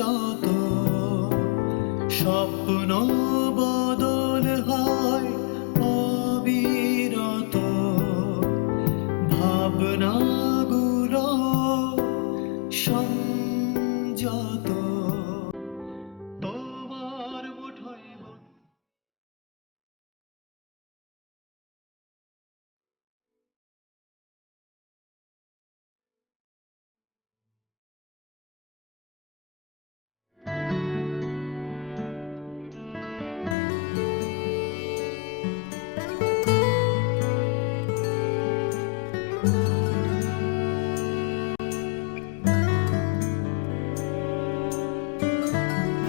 যত স্বপ্ন বদল হয় অবিরত, ভাবনাগুলো সংযত তোমার মুঠোয়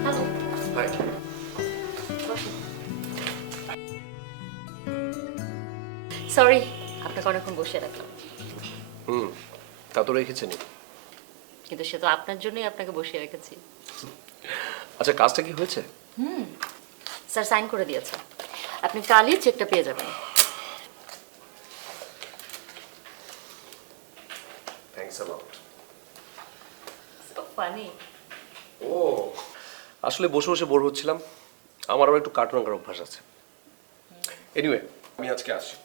হ্যালো। হাই। সরি, আপনাকে অনেকক্ষণ বসে রাখলাম, হুম, তা তো রেখেছেনই। কিন্তু সে তো আপনার জন্যই আপনাকে বসিয়ে রেখেছি। আচ্ছা, কাজটা কি হয়েছে? স্যার সাইন করে দিয়েছে, আপনি কালই চেকটা পেয়ে যাবেন। Thanks a lot. So funny. ও, আসলে বসে বসে বোর হচ্ছিলাম। আমার আবার একটু কার্টুন আঁকার অভ্যাস আছে। এনিওয়ে, আমি আজকে আসি।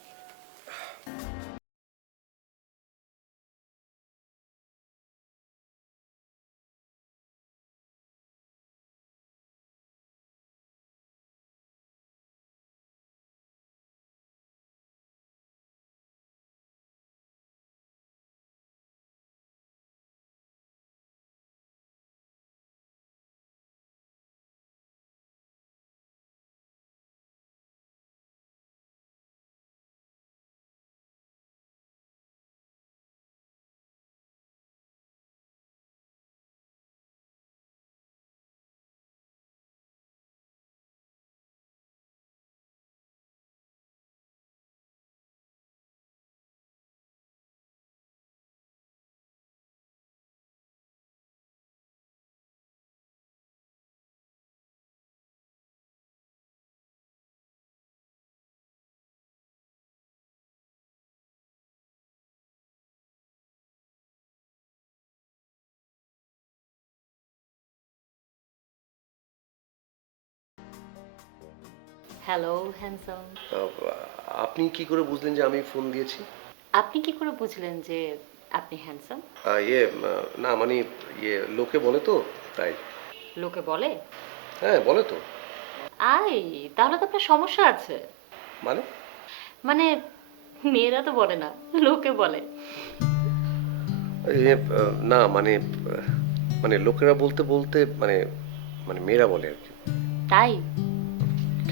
Hello handsome. আহ, আপনি কি করে বুঝলেন যে আমি ফোন দিয়েছি? আপনি কি করে বুঝলেন যে আপনি হ্যান্ডসাম? না মানে লোকে বলে তো, তাই। লোকে বলে? হ্যাঁ, বলে তো। আই, তাহলে তো আপনার সমস্যা আছে। মানে মানে মেয়েরা তো বলে না, লোকে বলে। না মানে মানে লোকেরা বলতে বলতে মানে মানে মেয়েরা বলে আর কি। তাই?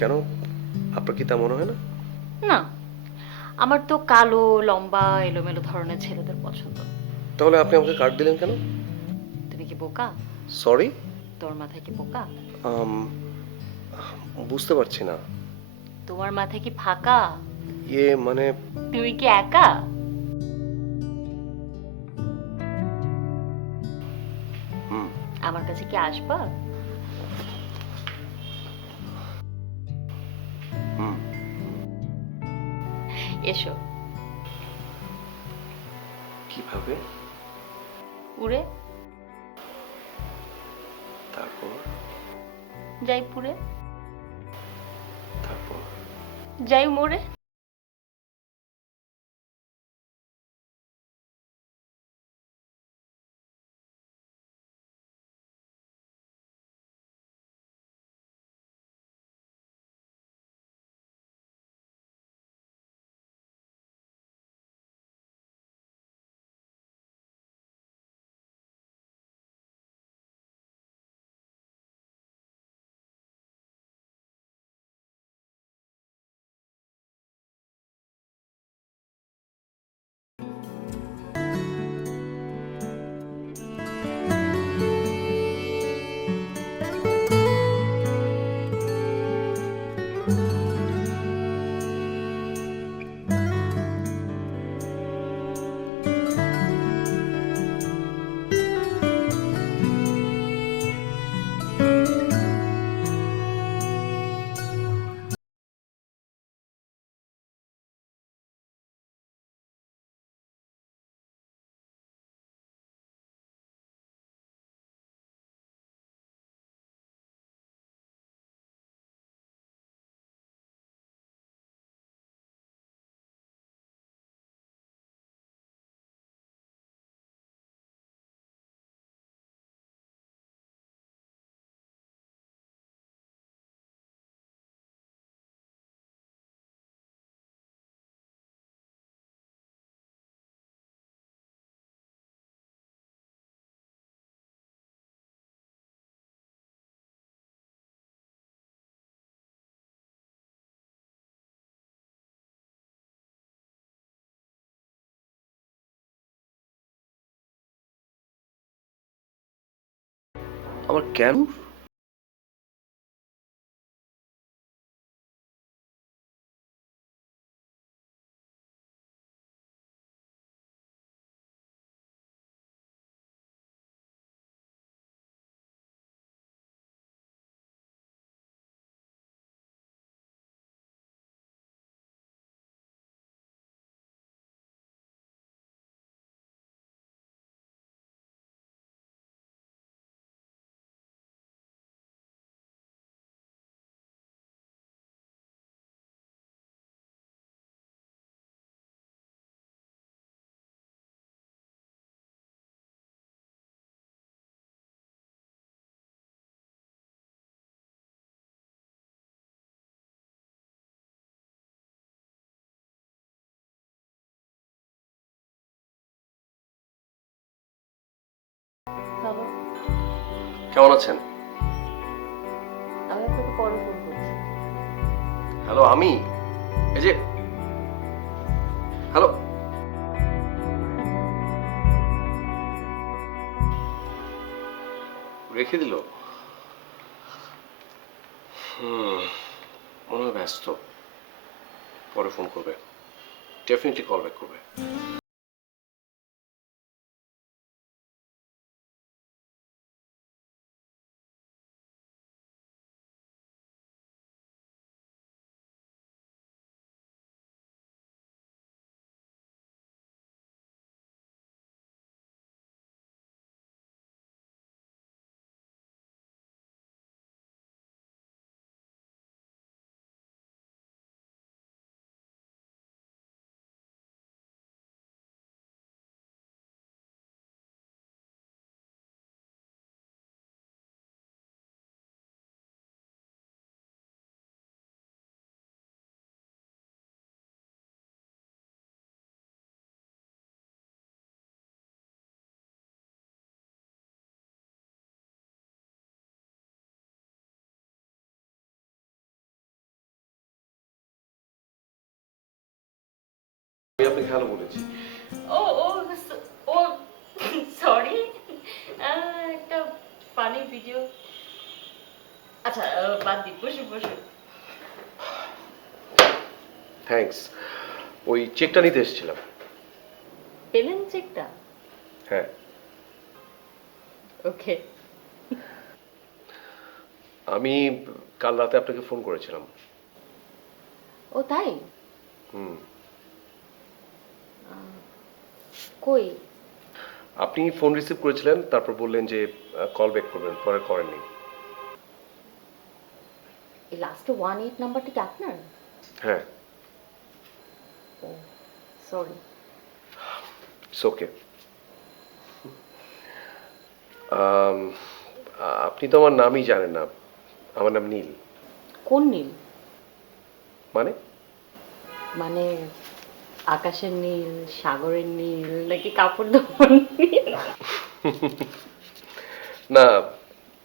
কেন, আপনার কি তা মনে হয় না? না, আমার তো কালো লম্বা এলোমেলো ধরনের ছেলেদের পছন্দ। তাহলে আপনি আমাকে কার্ড দিলেন কেন? তুমি কি বোকা? সরি। তোর মাথায় কি বোকা? বুঝতে পারছি না। তোমার মাথায় কি ফাঁকা? মানে তুমি কি একা? হুম আমার কাছে কি আসবা? হুম এসো। কিভাবে? উড়ে। তারপর? জয়পুরে। তারপর? যাই মোড়ে। আমার কেন? হ্যালো, কেমন আছেন? আমি আপনাকে পরে ফোন করছি। হ্যালো, আমি এই যে হ্যালো। রেখে দিল। মনে হয় ব্যস্ত, পরে ফোন করবে, ডেফিনেটলি কল ব্যাক করবে। আমি আপনাকে হ্যালো বলেছি। ও ও ও সরি, একটা ফানি ভিডিও। আচ্ছা, বাদ দিই, বসুন বসুন। থ্যাঙ্কস। ওই চেকটা নিতে এসেছিলাম। পেলেন চেকটা? হ্যাঁ। ওকে। আমি কাল রাতে আপনাকে ফোন করেছিলাম। ও তাই? হুম। কই? আপনি ফোন রিসিভ করেছিলেন, তারপর বললেন যে কল ব্যাক করবেন, পরে করেননি। এই লাস্টে 18 নাম্বারটা কি আপনার? হ্যাঁ। ও সরি। It's okay. আপনি তো আমার নামই জানেন না। আমার নাম নীল। কোন নীল? মানে? মানে আকাশের নীল, সাগরের নীল, নাকি কাপড় ধোয়ার নীল? না,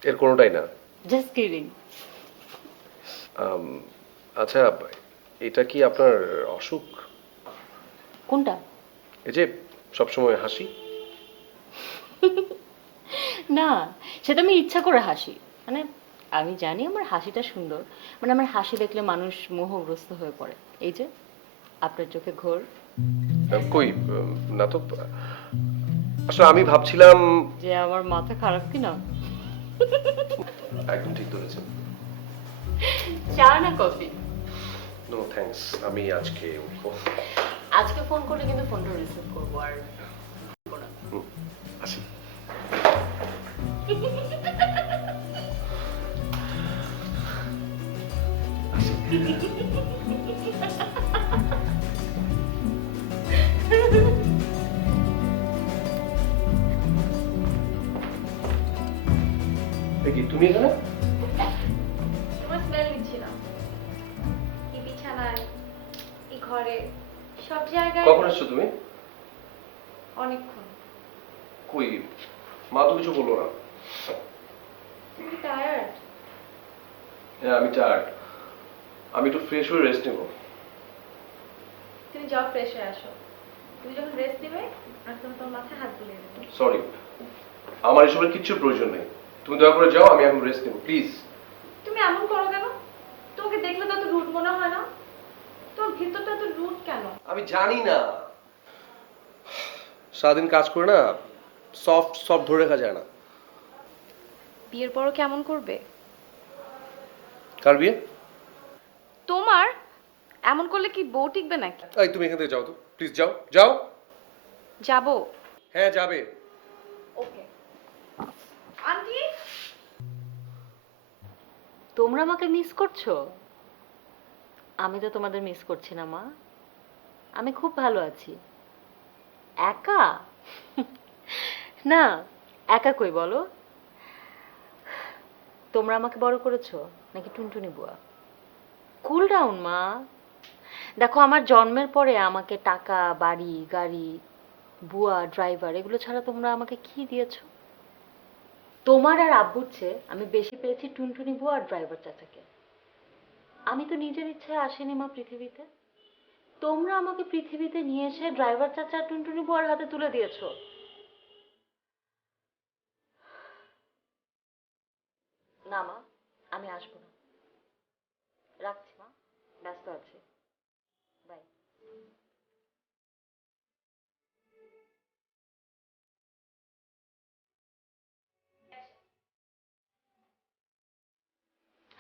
এর কোনোটাই না। Just kidding. আম, আচ্ছা, এটা কি আপনার অসুখ? কোনটা? এই যে সবসময় হাসি। না, সেটা আমি ইচ্ছা করে হাসি। মানে আমি জানি আমার হাসিটা সুন্দর, মানে আমার হাসি দেখলে মানুষ মোহগ্রস্ত হয়ে পড়ে। এই যে আপনার চোখে ঘোর। কই, না তো। আসলে আমি ভাবছিলাম। যে আমার মাথা খারাপ কিনা। একদম ঠিক ধরেছেন। চা না কফি? নো থ্যাঙ্কস, আমি আজকে উঠবো। আজকে ফোন করলে কিন্তু ফোনটা রিসিভ করবো, আর আসি। কি তুমি এখানে? তোমার স্মেল নিচ্ছিলাম। এই বিছানায়, এই ঘরে, সব জায়গায়। কখন এসছো তুমি? অনেকক্ষণ। কই, মা তো কিছু বললো না। তুমি টায়ার্ড? হ্যাঁ, আমি টায়ার্ড। আমি একটু ফ্রেশ হয়ে রেস্ট নেবো। তুমি যাও, ফ্রেশ হয়ে আসো। তুমি যখন রেস্ট দিবে, আর তুমি তোমার মাথায় হাত বুলিয়ে দেবে। সরি, আমার এসবের কিচ্ছু প্রয়োজন নেই। তুমি দয়া করে যাও, আমি এখন রেস্ট নেব প্লিজ। তুমি এমন করো কেন? তোমাকে দেখলে তো এত রুট মনে হয় না? তোমার ভিতরটা এত রুট কেন? আমি জানি না, সারাদিন কাজ করে না, সফট সফট ধরে রাখা যায় না। বিয়ের পরও কেমন করবে? কার বিয়ে? তোমার। এমন করলে কি বউ টিকবে নাকি? এই তুমি এখান থেকে যাও তো প্লিজ, যাও যাও। যাবো। হ্যাঁ যাবে। ওকে। আন্টি, তোমরা আমাকে মিস করছো? আমি তো তোমাদের মিস করছি না মা, আমি খুব ভালো আছি। একা? না, একা কই বলো? তোমরা আমাকে বড় করেছো নাকি টুনটুনি বুয়া? কুল ডাউন মা। দেখো, আমার জন্মের পরে আমাকে টাকা, বাড়ি, গাড়ি, বুয়া, ড্রাইভার এগুলো ছাড়া তোমরা আমাকে কি দিয়েছো? তোমার আর আব্বুর চেয়ে আমি বেশি পেয়েছি টুনটুনি বুয়া আর ড্রাইভার চাচাকে। আমি তো নিজের ইচ্ছায় আসিনি মা পৃথিবীতে। তোমরা আমাকে পৃথিবীতে নিয়ে এসে ড্রাইভার চাচা আর টুনটুনি বুয়ার হাতে তুলে দিয়েছো। না মা, আমি আসবো না। রাখছি মা, ব্যস্ত আছি। বাই।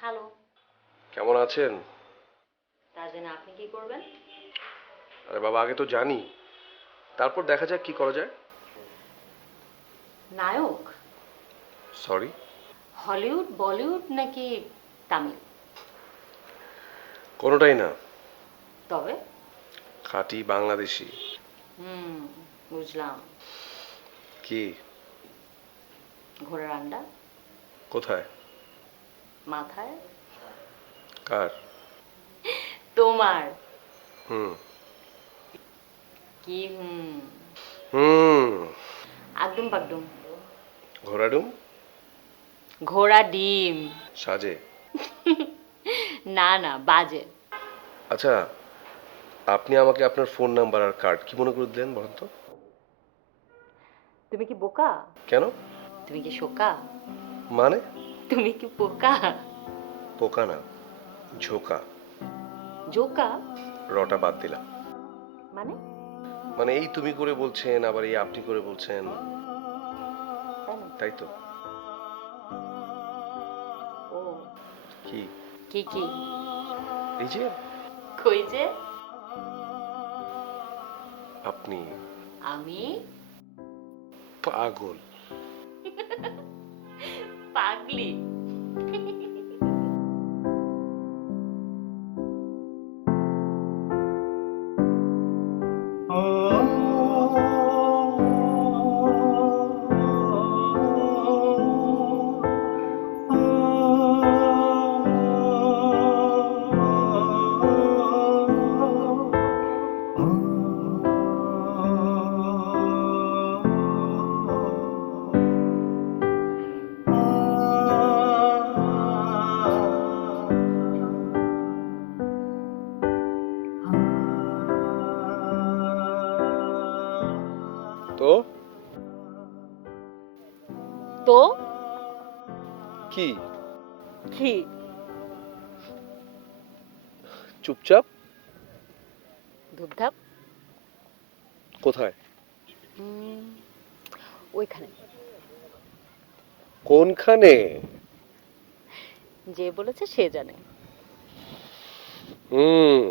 হ্যালো। কেমন আছেন? তা জেনে আপনি কি করবেন? আরে বাবা, আগে তো জানি, তারপর দেখা যাক কি করা যায়। নায়ক? সরি? হলিউড, বলিউড নাকি তামিল? কোনোটাই না, তবে? খাঁটি বাংলাদেশি। হুম, বুঝলাম। কি? ঘোড়ার আন্ডা? কোথায়? মাথায়? কার? তোমার। হুম কি হুম? হুম। একদম পাকডুম। ঘোড়াডুম? ঘোড়া ডিম। সাজে? না না, বাজে। আচ্ছা, আপনি আমাকে আপনার ফোন নাম্বার আর কার্ড কি মনে করে দিলেন বলেন তো? তুমি কি বোকা? কেন? তুমি কি শোকা? মানে? তুমি কি পোকা? পোকা না, ঝোকা। জোকা? রটা বাদ দিলাম। মানে? মানে এই তুমি করে বলছেন, আবার এই আপনি করে বলছেন, তাই না? তাই তো? ও, কি? কি কি? এই যে কই যে? আপনি আমি পাগল। পাগলি। তো তো কি? কি? চুপচাপ? ধূপধাপ? কোথায়? হুম, ওইখানে। কোনখানে? যে বলেছে সে জানে। হুম।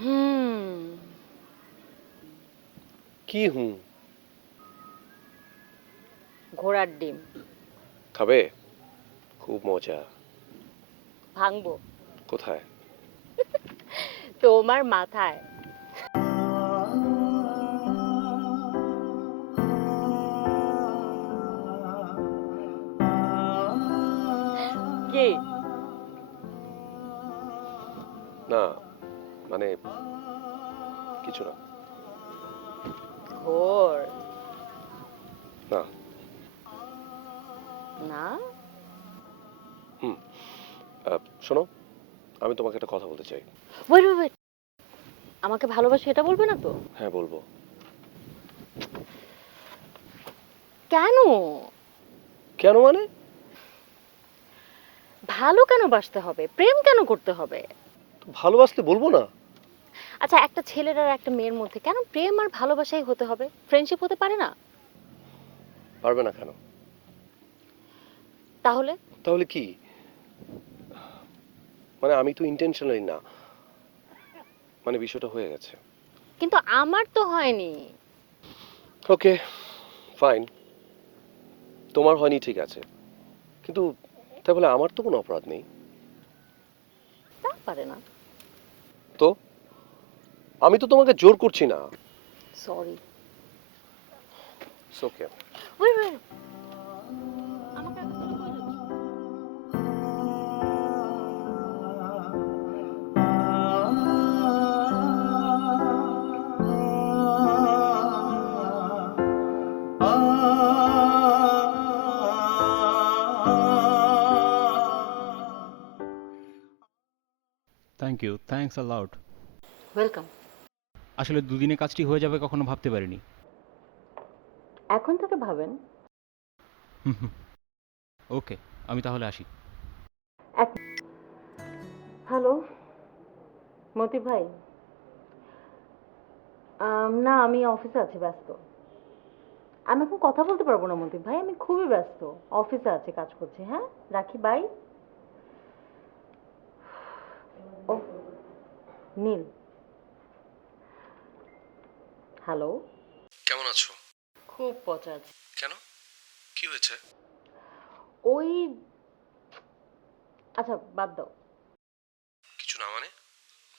হুম, কি হুম? ঘোড়ার ডিম। খাবে? খুব মজা। ভাঙবো? কোথায়? তোমার মাথায়। কি? না, মানে কিছু না। ঘোর? না। না? হুম। শোনো, আমি তোমাকে একটা কথা বলতে চাই। ওয়েট ওয়েট ওয়েট, আমাকে ভালোবাসি এটা বলবে না তো? হ্যাঁ বলবো। কেন? কেন মানে? ভালো কেন বাসতে হবে? প্রেম কেন করতে হবে? তো ভালোবাসলে বলবো না? আচ্ছা, একটা ছেলের আর একটা মেয়ের মধ্যে কেন প্রেম আর ভালোবাসাই হতে হবে? ফ্রেন্ডশিপ হতে পারে না? পারবে না কেন? তাহলে তাহলে কি? মানে আমি তো ইন্টেনশনালি না, মানে বিষয়টা হয়ে গেছে। কিন্তু আমার তো হয়নি। ওকে, ফাইন, তোমার হয়নি ঠিক আছে, কিন্তু তাই বলে আমার তো কোনো অপরাধ নেই। তা পারে না। তো আমি তো তোমাকে জোর করছি না। সরি। ওকে। ওয়েট ওয়েট, আমাকে এত করে কই যাচ্ছ? Thank you, thanks a lot. Welcome. আসলে দুদিনে কাজটি হয়ে যাবে কখনো ভাবতে পারিনি। এখন থেকে ভাবেন। ওকে, আমি তাহলে আসি। হ্যালো মতি ভাই, না আমি অফিসে আছি, ব্যস্ত। আমি এখন কথা বলতে পারবো না মতি ভাই, আমি খুবই ব্যস্ত, অফিসে আছি, কাজ করছি। হ্যাঁ রাখি, বাই। O Neil, hello. কেমন আছো? খুব পচা আছে। কেন, কি হয়েছে? ওই, আচ্ছা বাদ দাও। কিছু না মানে,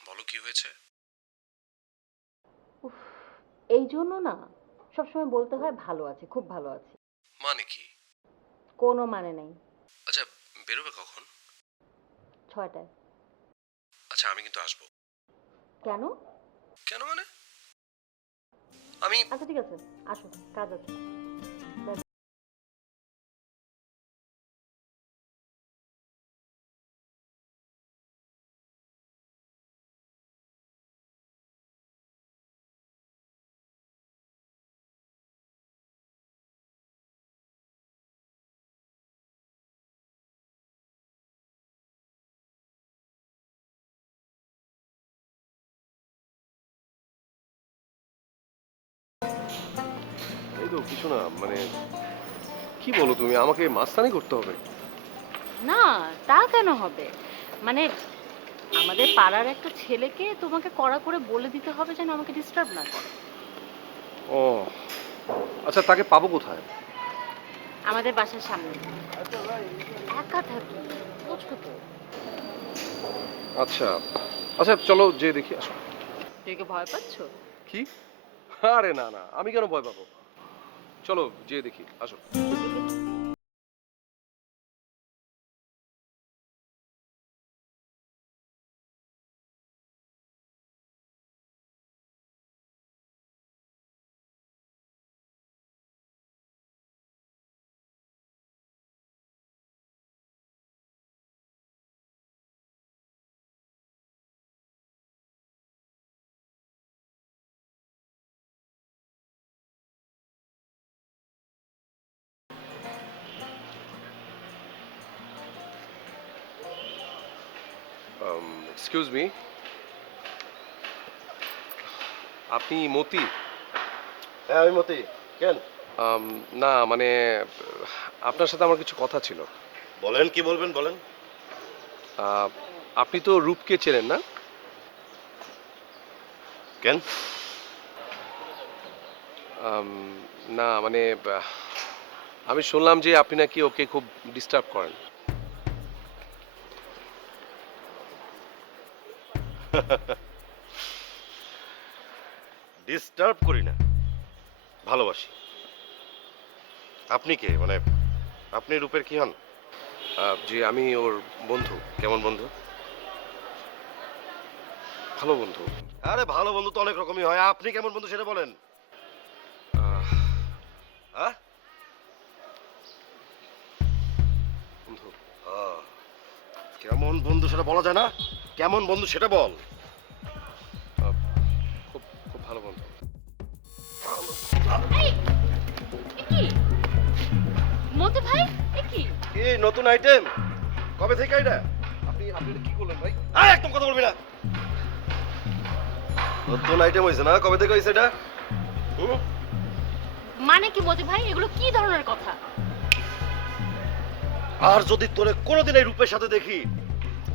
বলো কি হয়েছে? উফ, এই জন্য না সবসময় বলতে হয় ভালো আছি, খুব ভালো আছি। মানে কি? কোনো মানে নেই। আচ্ছা, বেরোবে কখন? 6টায়। আচ্ছা, আমি কিন্তু আসবো। কেন? কেন মানে? আমি আচ্ছা ঠিক আছে, আসো, কাজ আছে। এই তো কিছু না, মানে কি বলো তুমি, আমাকে মাস্তানি করতে হবে? না, তা কেন হবে? মানে আমাদের পাড়ার একটা ছেলেকে তোমাকে কড়া করে বলে দিতে হবে যেন আমাকে ডিস্টার্ব না করে। ও আচ্ছা, তাকে পাবো কোথায়? আমাদের বাসার সামনে। একা থাকি, বুঝছো তো। আচ্ছা আচ্ছা, চলো যে দেখি, আসো। তুই কি ভয় পাচ্ছ? কি? আরে না না, আমি কেন ভয় পাবো, চলো যে দেখি, আসো। এক্সকিউজ মি, আপনি মতি? হ্যাঁ আমি মতি। কেন? না মানে আপনার সাথে আমার কিছু কথা ছিল। বলেন, কি বলবেন বলেন। আহ, আপনি তো রূপকে চেনেন না? কেন? আম, না মানে আমি শুনলাম যে আপনি নাকি ওকে খুব ডিস্টার্ব করেন। ডিস্টার্ব করি না, ভালোবাসি। আপনি কে, মানে আপনি রূপের কি হন? যে আমি ওর বন্ধু। কেমন বন্ধু? ভালো বন্ধু। আরে ভালো বন্ধু তো অনেক রকমই হয়, আপনি কেমন বন্ধু সেটা বলেন। আহ, হ্যাঁ বন্ধু। আহ, কেমন বন্ধু সেটা বলা যায় না, কেমন বন্ধু সেটা বল। আহ, খুব খুব ভালো বন্ধু। কি? কি নতুন আইটেম? কবে থেকে এটা? আপনি আপনি এটা কি করলেন ভাই? একদম কথা বলবি না। নতুন আইটেম হয়েছে না? কবে থেকে হয়েছে এটা? হুম? মানে কি মতি ভাই, এগুলো কি ধরনের কথা? আর যদি তোরে কোনোদিন এই রূপের সাথে দেখি,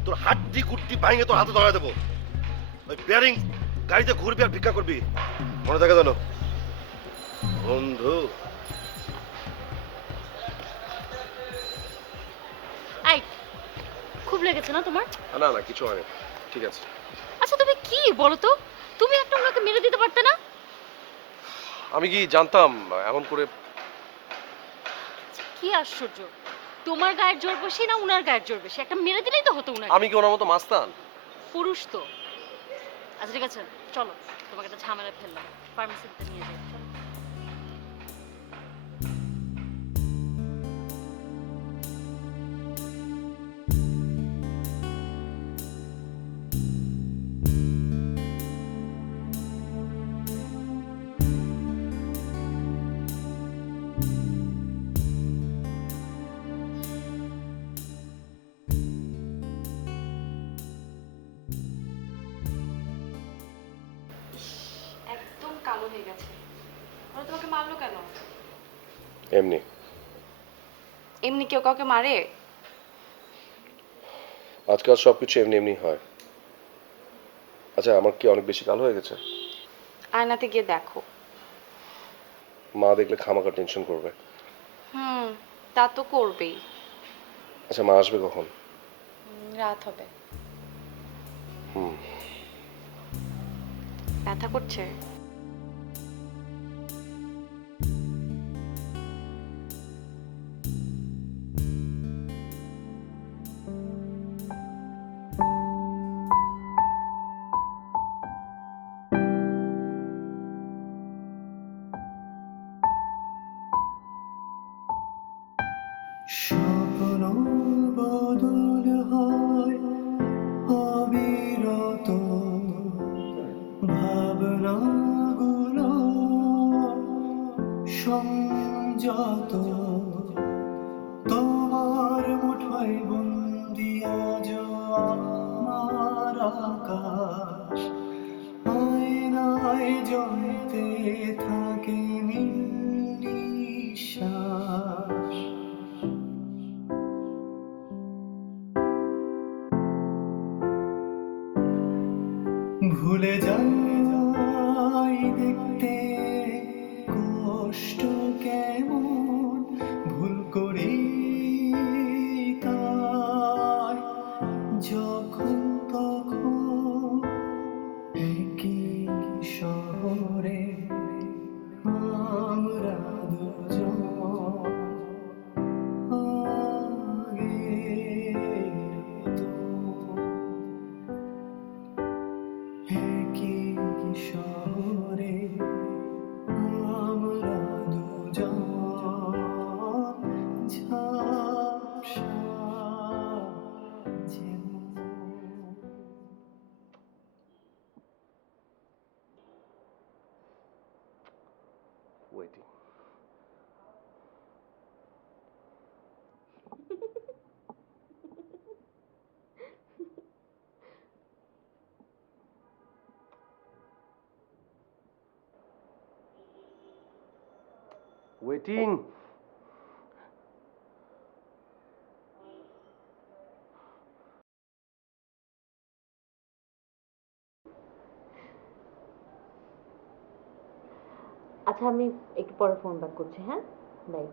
তোর হাড্ডি কুট্টি ভাঙে তোর হাতে ধরা দেবো। ওই বেয়ারিং গাড়িতে ঘুরবি আর ভিক্ষা করবি, মনে থাকে জানো বন্ধু। আই, খুব লেগেছে না তোমার? না না কিছু হয়নি, ঠিক আছে। আচ্ছা তুমি কি বলো তো, তুমি একটা ওনাকে মেরে দিতে পারতে না? আমি কি জানতাম এমন করে? কি আশ্চর্য, তোমার গায়ের জোর বেশি না উনার গায়ের জোর বেশি? একটা মেরে দিলেই তো হতো উনাকে। আমি কি ওনার মতো মাস্তান? পুরুষ তো। আচ্ছা ঠিক আছে, চলো তোমাকে একটা ঝামেলা ফেললাম, ফার্মেসিতে নিয়ে যাই, চলো। একদম কালো হয়ে গেছে। ওরা তোমাকে মারলো কেন? এমনি। এমনি কেউ কাউকে মারে? আজকাল সবকিছু এমনি এমনি হয়। আচ্ছা আমার কি অনেক বেশি কালো হয়ে গেছে? আয়নাতে গিয়ে দেখো। মা দেখলে খামাখা টেনশন করবে। তা তো করবেই। আচ্ছা মা আসবে কখন? রাত হবে। হুম। ব্যথা করছে? স্বপ্ন বদল হয় অবিরত, ভাবনাগুলো সংযত, তোমার মুঠোয় বন্দি আজ আমার আকাশ, আয়নায় জ্বলতে থাকে নীল নিঃশ্বাস। ভুলে যাই দেখতে কষ্ট কেমন, ভুল করি তাই যখন তখন একই শহরে আমরা দুজন আগের মতো। একই শহরে আমরা দুজন ঝাপসা যেমন। ওয়েটিং। ওয়েটিং। আচ্ছা আমি একটু পরে ফোন ব্যাক করছি, হ্যাঁ বাই।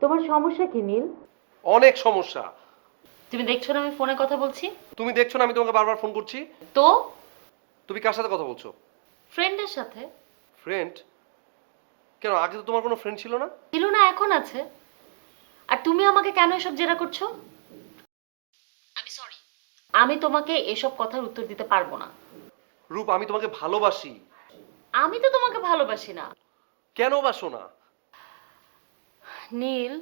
তোমার সমস্যা কি নীল? অনেক সমস্যা। তুমি দেখছো না আমি ফোনে কথা বলছি? তুমি দেখছো না আমি তোমাকে বারবার ফোন করছি? তো তুমি কার সাথে কথা বলছো? ফ্রেন্ডের সাথে। ফ্রেন্ড? কেন আগে তো তোমার কোনো ফ্রেন্ড ছিল না? ছিল না, এখন আছে। আর তুমি আমাকে কেন এসব জেরা করছো? আমি সরি, আমি তোমাকে এসব কথার উত্তর দিতে পারবো না। রূপ আমি তোমাকে ভালোবাসি। আমি তো তোমাকে ভালোবাসি না। কেন বাসো না? নীল,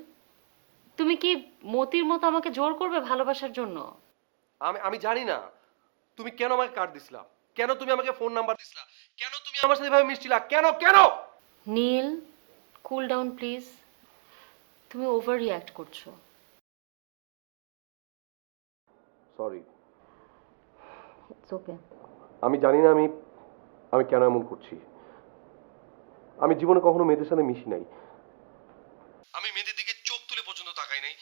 তুমি কি মতির মতো আমাকে জোর করবে ভালোবাসার জন্য? আমি আমি জানি না তুমি কেন আমাকে কার্ড দিছিলা, কেন তুমি আমাকে ফোন নাম্বার দিছিলা? কেন তুমি আমার সাথে এভাবে মিশছিলা? কেন কেন? নীল, কুল ডাউন প্লিজ। তুমি ওভার রিয়্যাক্ট করছো। সরি। It's okay. আমি জানি না আমি কেন এমন করছি। আমি জীবনে কখনো মেয়েদের সাথে মিশি নাই। আমি মেয়েদের দিকে চোখ তুলে পর্যন্ত তাকাই নাই।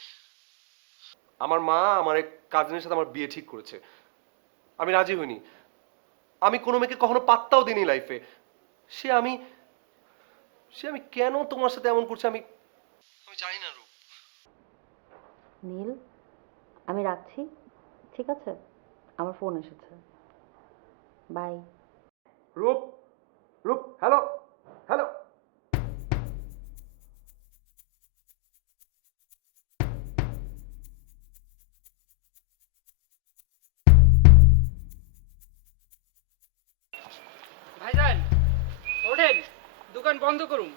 আমার মা আমার এক কাজিনের সাথে আমার বিয়ে ঠিক করেছে। আমি রাজি হইনি। আমি কোনো মেয়েকে কখনো পাত্তাও দিইনি লাইফে। সে আমি কেন তোমার সাথে এমন করছে আমি জানি না রূপ। নীল, আমি রাখছি, ঠিক আছে? আমার ফোন এসেছে। বাই। রূপ, রূপ, হ্যালো, হ্যালো। ভাইজান ওঠেন, দোকান বন্ধ করুন।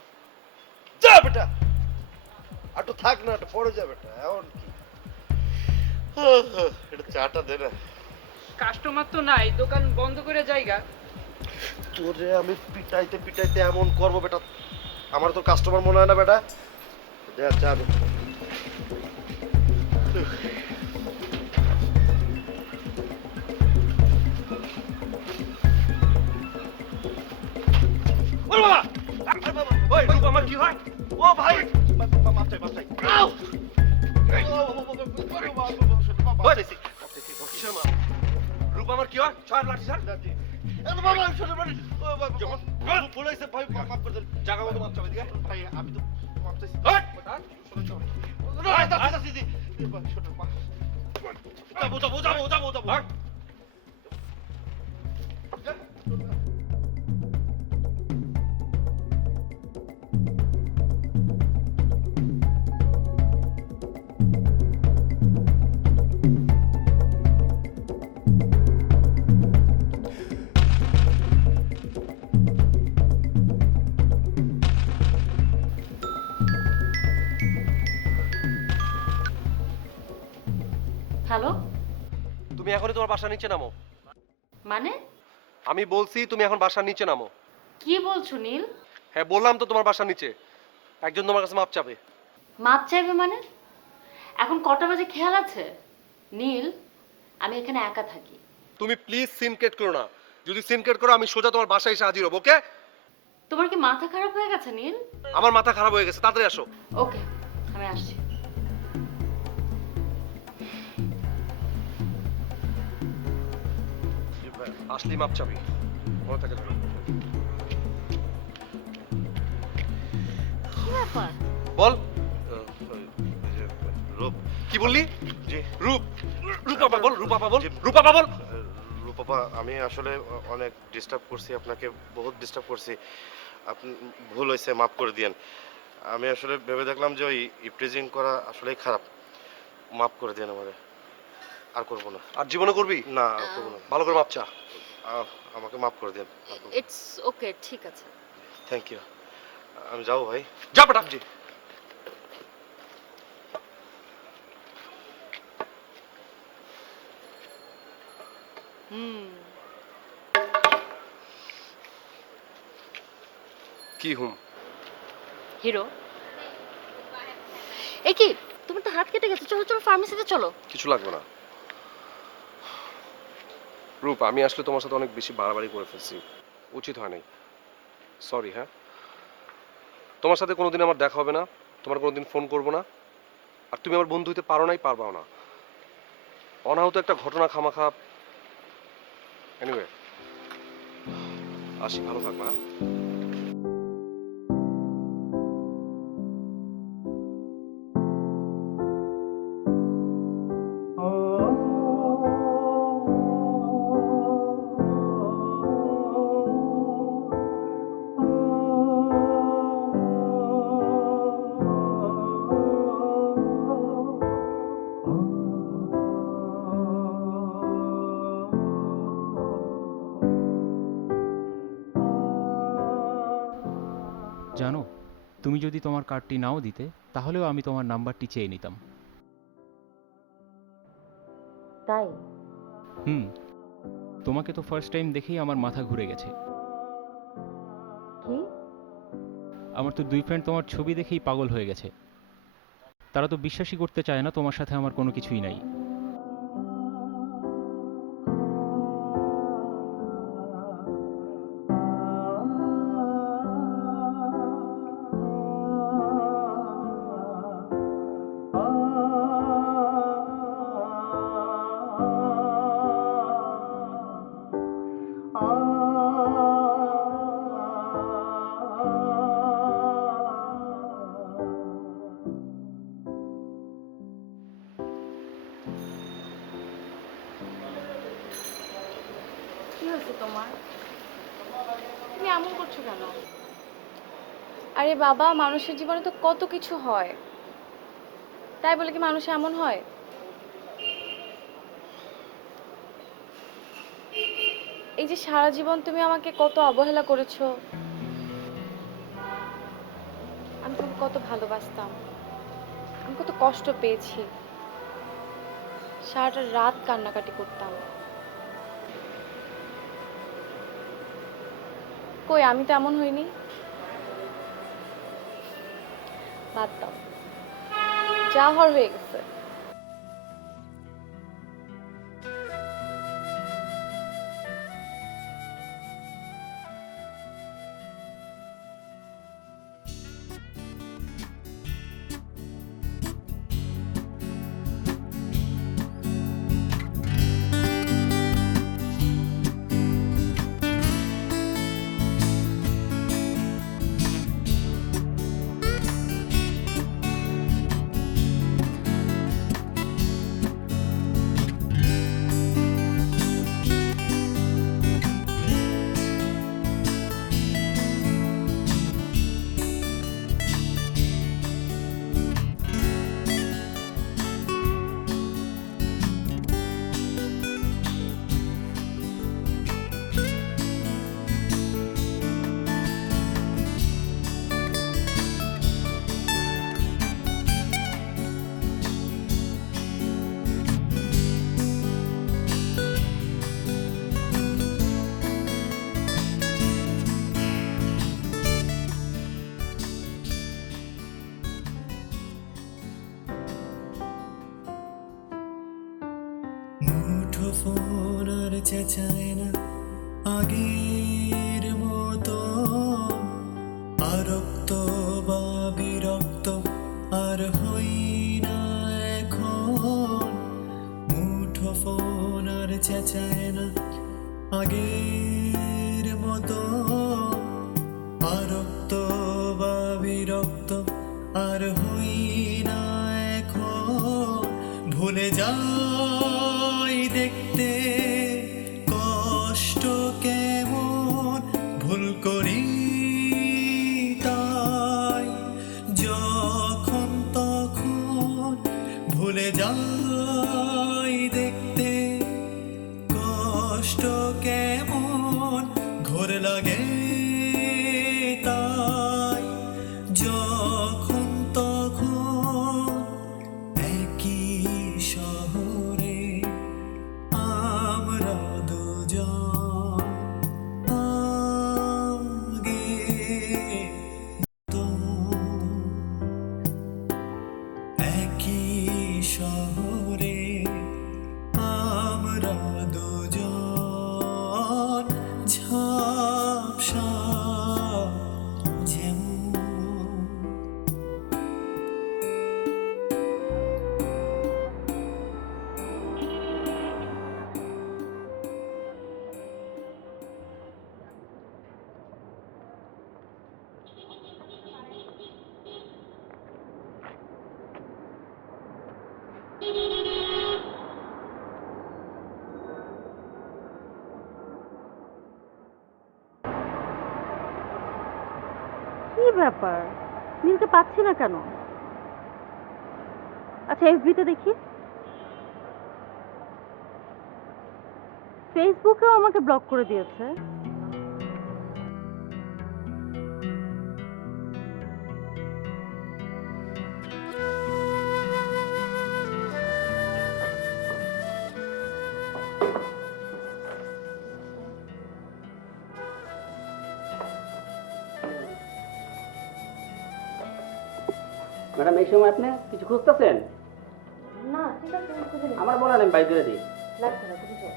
যা বেটা, আর তো থাক না, পড়ে যা বেটা। এখন কি এটা চাটা দে না। কাস্টমার তো নাই, দোকান বন্ধ করে জায়গা। তোরে আমি পিটাইতে পিটাইতে এমন করবো বেটা, আমার তো কাস্টমার মনে হয় না বেটা। দে আর চা দে। ওরে বাবা! আরে বাবা! ওই রূপ আমার কি হয়? ও ভাই! মাপ চাই, মাপ চাই। আউ! কিসের মা? রূপ আমার কি হয়? ছাড় লাঠি ছাড়। ভুল হয়েছে ভাই, মাফ করে দেন। জায়গা মতো মাপ চাবে দিকে। ভাই আমি তো মাপ চাইছি। যাবো। হ্যালো? তুমি এখনই তোমার বাসার নিচে নামো। মানে? আমি বলছি তুমি এখন বাসার নিচে নামো। কি বলছো নীল? হ্যাঁ বললাম তো তোমার বাসার নিচে। একজন তোমার কাছে মাপ চাবে। মাপ চাইবে মানে? এখন কটা বাজে খেয়াল আছে? নীল, আমি এখানে একা থাকি। তুমি প্লিজ সিন ক্রিয়েট করো না। যদি সিন ক্রিয়েট করো আমি সোজা তোমার বাসায় এসে হাজির হবো, ওকে? তোমার কি মাথা খারাপ হয়ে গেছে নীল? আমার মাথা খারাপ হয়ে গেছে, তাড়াতাড়ি আসো। ওকে, আমি আসছি। আসলি মাপ চাবি, মনে থাকে যেন। কি ব্যাপার? বল। রূপ, কি বললি? জি রূপ, রূপাপা বল, রূপাপা বল, রূপাপা বল। রূপপা, আমি আসলে অনেক ডিস্টার্ব করছি আপনাকে, বহুত ডিস্টার্ব করছি। আপনি ভুল হয়েছে, মাফ করে দিয়েন। আমি আসলে ভেবে দেখলাম যে ওই ইপটিজিং করা আসলেই খারাপ। মাফ করে দিয়েন আমারে, আর করবো না। আর জীবনে করবি না, আর করবো না। ভালো করে মাপ চা। আমাকে মাফ করে দিন। ইটস ওকে, ঠিক আছে। Thank you. আমি যাবো ভাই। যা বেটা। জি। কি হুম? হিরো, এ কি? তোমার তো হাত কেটে গেছে, চলো চলো ফার্মেসিতে চলো। কিছু লাগবে না। রূপ, আমি আসলে তোমার সাথে অনেক বেশি বাড়াবাড়ি করে ফেলছি, উচিত হয় নাই। সরি। হ্যাঁ, তোমার সাথে কোনোদিন আমার দেখা হবে না, তোমার কোনোদিন ফোন করবো না। আর তুমি আমার বন্ধু হইতে পারো নাই, পারবাও না। অনাহত একটা ঘটনা খামাখা। এনিওয়ে, আসি, ভালো থাকবা। হ্যাঁ? জানো, তুমি যদি তোমার কার্ডটি নাও দিতে তাহলেও আমি তোমার নাম্বারটি চেয়ে নিতাম। তাই? হুম, তোমাকে তো ফার্স্ট টাইম দেখেই আমার মাথা ঘুরে গেছে। কি? আমার তো 2 ফ্রেন্ড তোমার ছবি দেখেই পাগল হয়ে গেছে। তারা তো বিশ্বাসই করতে চায় না তোমার সাথে আমার কোনো কিছুই নাই। কি হয়েছে তোমার? তুমি এমন করছো কেন? আরে বাবা, মানুষের জীবনে তো কত কিছু হয়, তাই বলে কি মানুষ এমন হয়? এই যে সারা জীবন তুমি আমাকে কত অবহেলা করেছো, আমি তোমাকে কত ভালোবাসতাম, আমি কত কষ্ট পেয়েছি, সারাটা রাত কান্নাকাটি করতাম। কই, আমি তো এমন হইনি। বাদ দাও, যা হওয়ার হয়ে গেছে। মুঠোফোন আর চেঁচায় না আগের মতো, আরক্ত বা বিরক্ত আর হই না এখন। মুঠোফোন আর চেঁচায় না আগের মতো, আরক্ত বা বিরক্ত আর হই না এখন। ভুলে যাই দেখতে কষ্ট কেমন, ভুল করি তাই যখন তখন। ভুলে যাই দেখতে কষ্ট কেমন, ঘোর লাগে তাই যখন তখন। একই শহরে আমরা দুজন, আগে তো একই শহরে আমরা দুজন, ঝাপসা যেমন। কি ব্যাপার, নীলকে পাচ্ছি না কেন? আচ্ছা এফবিতে দেখি, ফেসবুকেও আমাকে ব্লক করে দিয়েছে। ম্যাডাম এই সময় আপনি কিছু খুঁজতেছেন? না ঠিক আছে, আমি খুঁজে নিই। আমার বলেন আমি বাইর করে দিই। লাগছে না, তুমি যাও।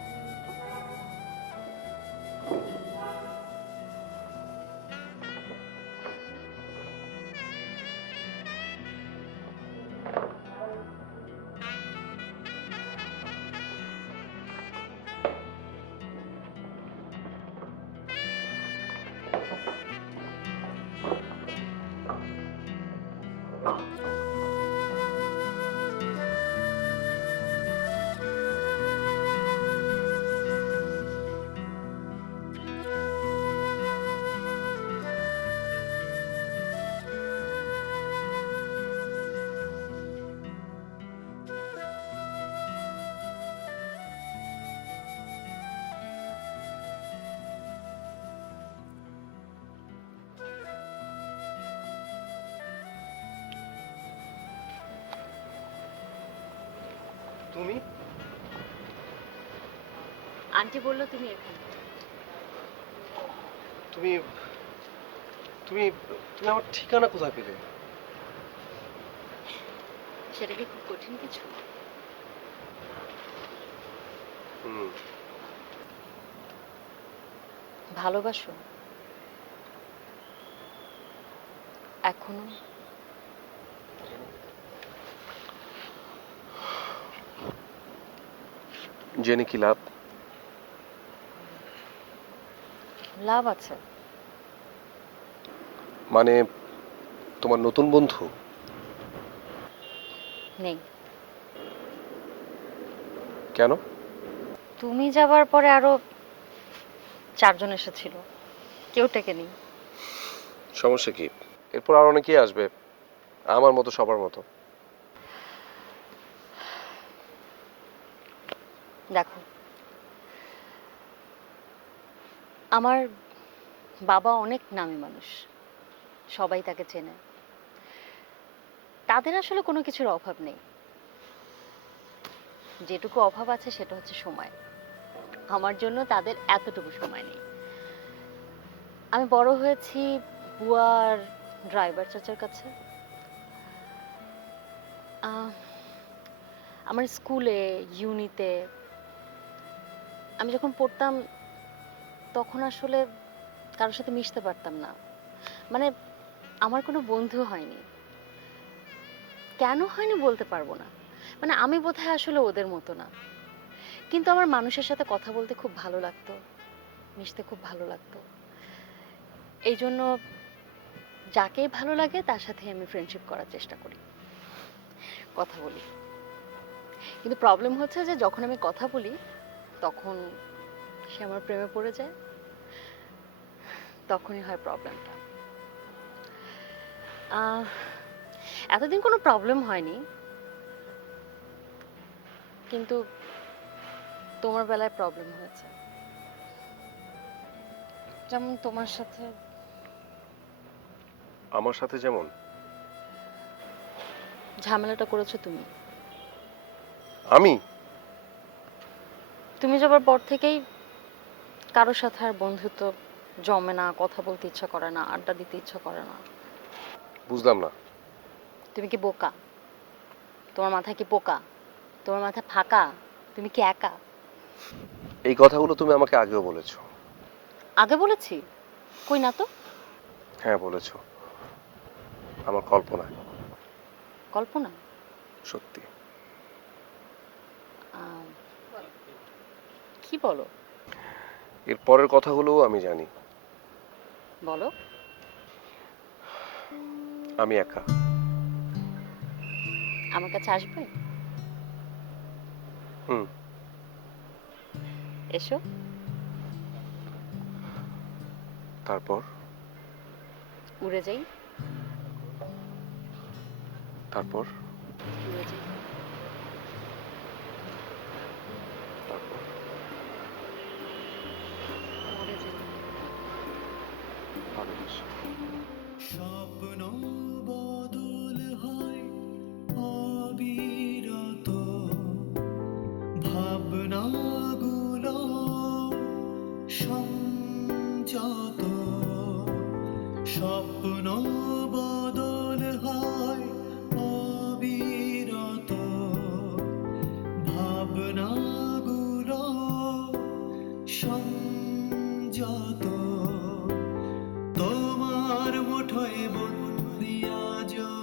তুমি আন্টি বললো তুমি এখানে। তুমি তুমি তুমি আমার ঠিকানা কোথায় পেলে? সেটা কি খুব কঠিন কিছু? হুম, ভালোবাসো এখনো? জেনে কি লাভ? লাভ আছে। মানে তোমার নতুন বন্ধু? নেই। কেন? তুমি যাবার পরে আরো 4 জন এসেছিল, কেউ টেকে নেই। সমস্যা কি? এরপর আর অনেকেই আসবে, আমার মতো সবার মতো। দেখো, আমার বাবা অনেক নামী মানুষ, সবাই তাকে চেনে। তাদের আসলে কোনো কিছুর অভাব নেই। যেটুকু অভাব আছে সেটা হচ্ছে সময়। আমার জন্য তাদের এতটুকু সময় নেই। আমি বড় হয়েছি বুয়ার ড্রাইভার চাচার কাছে। আহ, আমার স্কুলে, ইউনিতে আমি যখন পড়তাম তখন আসলে কারোর সাথে মিশতে পারতাম না। মানে আমার কোনো বন্ধু হয়নি। কেন হয়নি বলতে পারবো না। মানে আমি বোধহয় আসলে ওদের মতো না। কিন্তু আমার মানুষের সাথে কথা বলতে খুব ভালো লাগতো, মিশতে খুব ভালো লাগতো। এই জন্য যাকেই ভালো লাগে তার সাথে আমি ফ্রেন্ডশিপ করার চেষ্টা করি, কথা বলি। কিন্তু প্রবলেম হচ্ছে যে যখন আমি কথা বলি তখন সে আমার প্রেমে পড়ে যায়, তখনই হয় প্রবলেমটা। এতদিন কোনো প্রবলেম হয়নি, কিন্তু তোমার বেলায় প্রবলেম হয়েছে। যেমন তোমার সাথে। আমার সাথে যেমন? ঝামেলাটা করেছো তুমি। আমি? তুমি যাবার পর থেকেই কারোর সাথে আর বন্ধুত্ব জমে না, কথা বলতে ইচ্ছা করে না, আড্ডা দিতে ইচ্ছা করে না। বুঝলাম না। তুমি কি বোকা? তোমার মাথায় কি পোকা? তোমার মাথা ফাঁকা? তুমি কি একা? এই কথাগুলো তুমি আমাকে আগেও বলেছো। আগে বলেছি? কই না তো। হ্যাঁ বলেছো, আমার কল্পনায়। কল্পনা? সত্যি। আহ, কি বলো? এর পরের কথাগুলোও আমি জানি। বলো। আমি একা। আমার কাছে আসবে? হুম। এসো। তারপর? উড়ে যাই। তারপর? উড়ে যাই। তারপর? উড়ে যাই। ভালোবাসি। স্বপ্ন বদল হয় অবিরত, ভাবনাগুলো সংযত। স্বপ্ন বদল হয় যত তোমার মুঠোয় বন্দি আজও